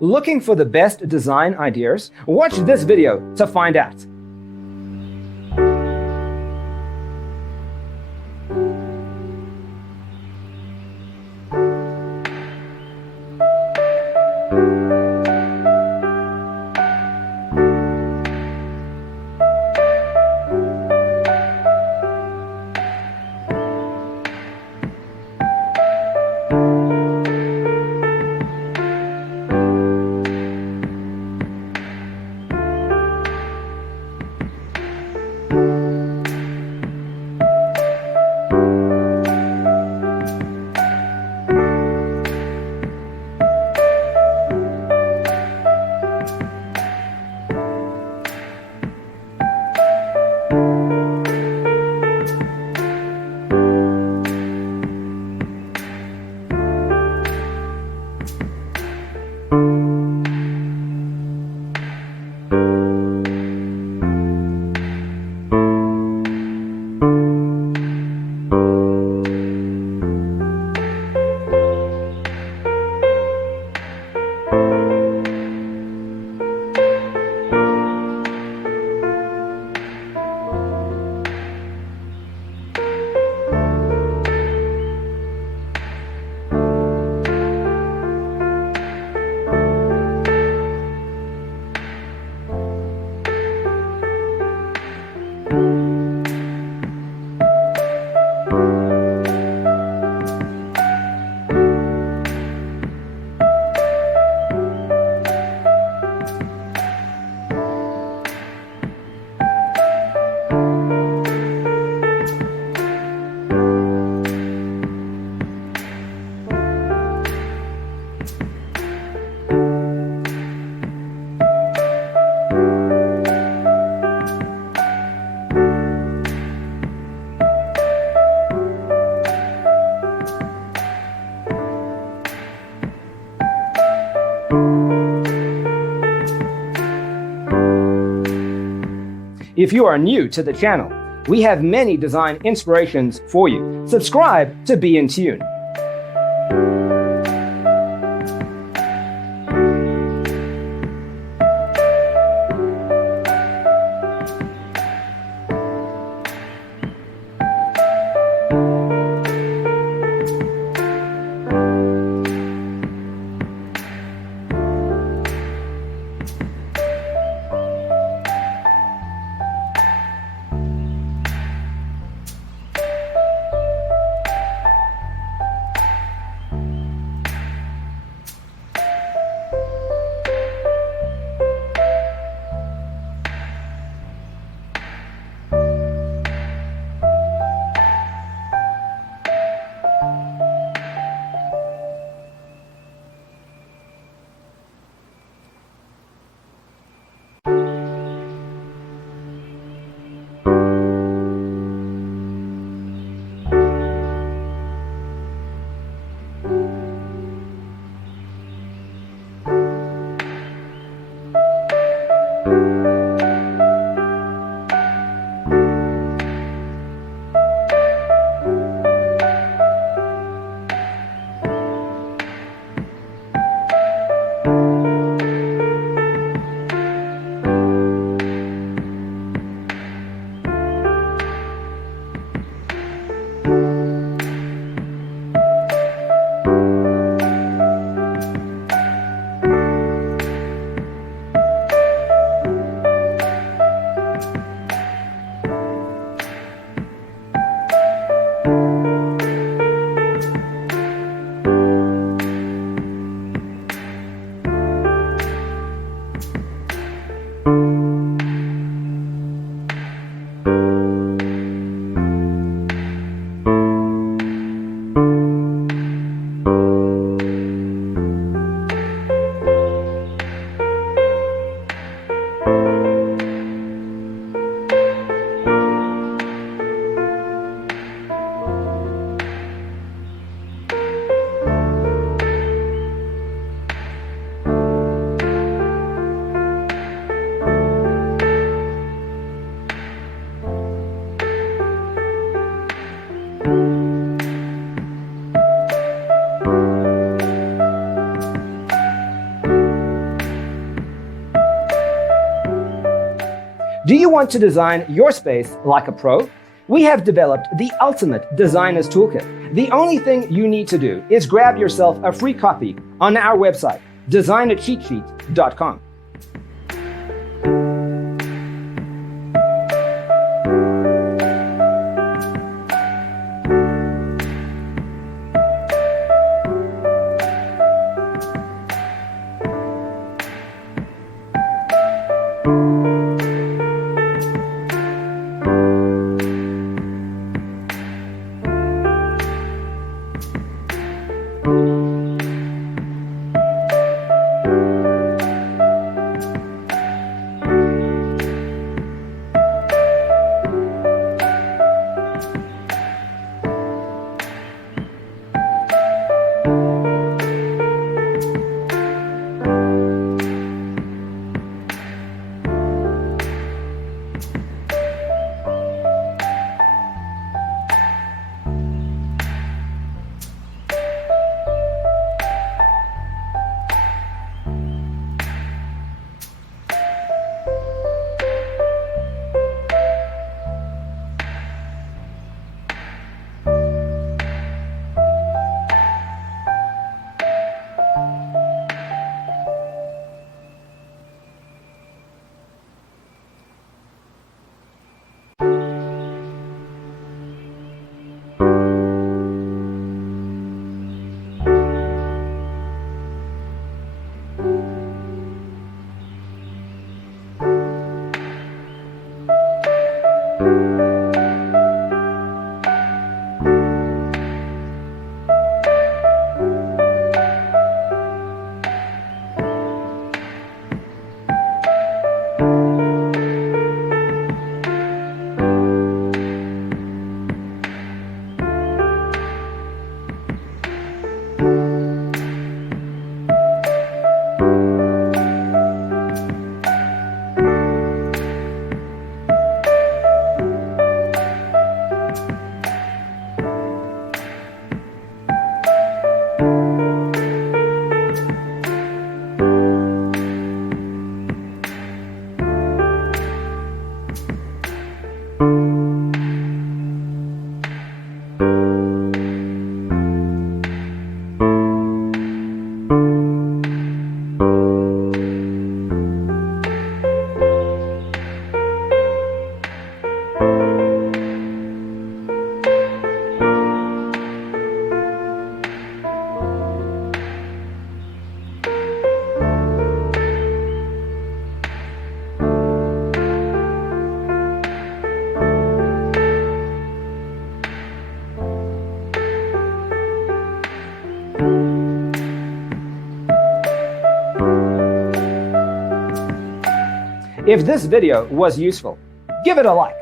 Looking for the best design ideas? Watch this video to find out. If you are new to the channel, we have many design inspirations for you. Subscribe to be in tune. Do you want to design your space like a pro? We have developed the ultimate designer's toolkit. The only thing you need to do is grab yourself a free copy on our website, designercheatsheet.com. If this video was useful, give it a like.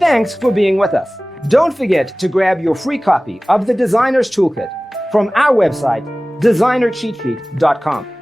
Thanks for being with us. Don't forget to grab your free copy of the Designer's Toolkit from our website, designercheatsheet.com.